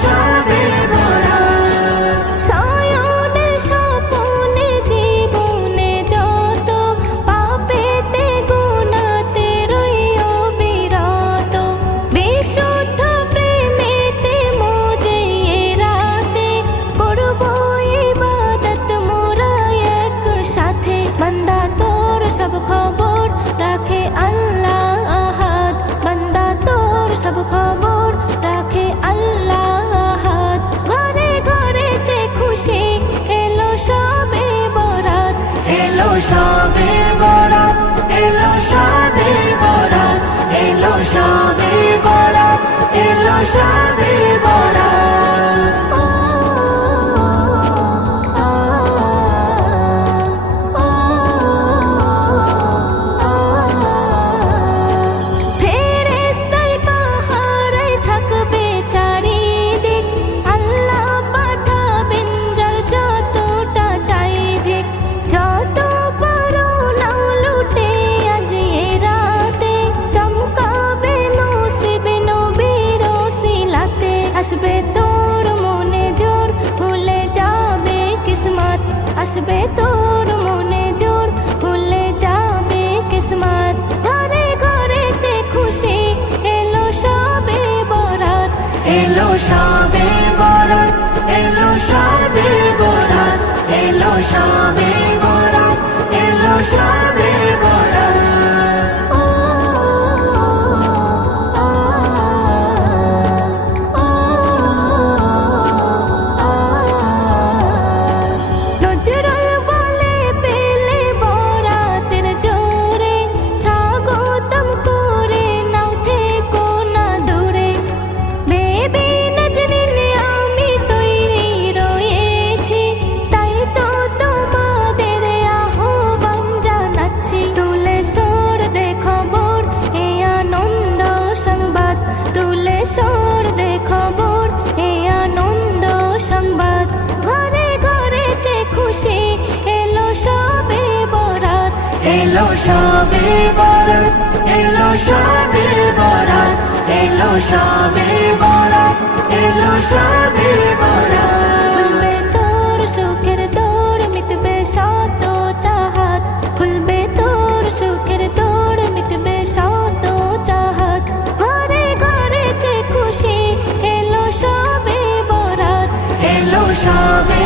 শবে বরাত। সায়নের স্বপনে জীবনে যত পাপেতে গুনাতে রইও বিরত, বিশুদ্ধ প্রেমেতে মজে রাতে করব ইবাদত মোরা একসাথে। বান্দা তোর সব খবর রাখে আল্লাহ আহাদ, বান্দা তোর সব খবর রাখে আল্লাহ আহাদ। ঘরে ঘরেতে খুশি এলো শবে বরাত, এলো শবে বরাত, এলো শবে বরাত, এলো শবে বরাত, এলো শবে বরাত। ফেরেশতায় পাহারায় থাকবে চারিদিক, আল্লাহ পাঠাবেন যার যতটা চাইবে। যত পারো নাও লুটে আজ এ রাতে, চমকাবে নসিব নবীর ওসিলাতে। আসবে তোর মনে জোর, ভুলে যাবে কিসমত, আসবে তোর মনে জোর, ভুলে যাবে কিসমত। ঘরে ঘরেতে খুশি এলো শবে বরাত, এলো শবে বরাত, এলো শবে বরাত, এলো শবে বরাত, এলো শবে বরাত। নজরুল বলে পেলে বরাতের জোরে, স্বাগতম করে নাও থেকো না দূরে। বেবি নাজনীন আমি তৈরি রয়েছি, তাই তো তোমাদের আহ্বান জানাচ্ছি। তুলে সোর দে খবর এ আনন্দ সংবাদ, তুলে সোর দে খবর এ আনন্দ সংবাদ। ঘরে ঘরেতে খুশি এলো শবে বরাত, এলো শবে বরাত, এলো শবে বরাত, এলো শবে বরাত, এলো শবে বরাত। খুলবে তোর সুখের দোর, মিটবে শত চাহাত, খুলবে তোর সুখের দোর, মিটবে শত চাহাত। ঘরে ঘরেতে খুশি এলো শবে বরাত, এলো শবে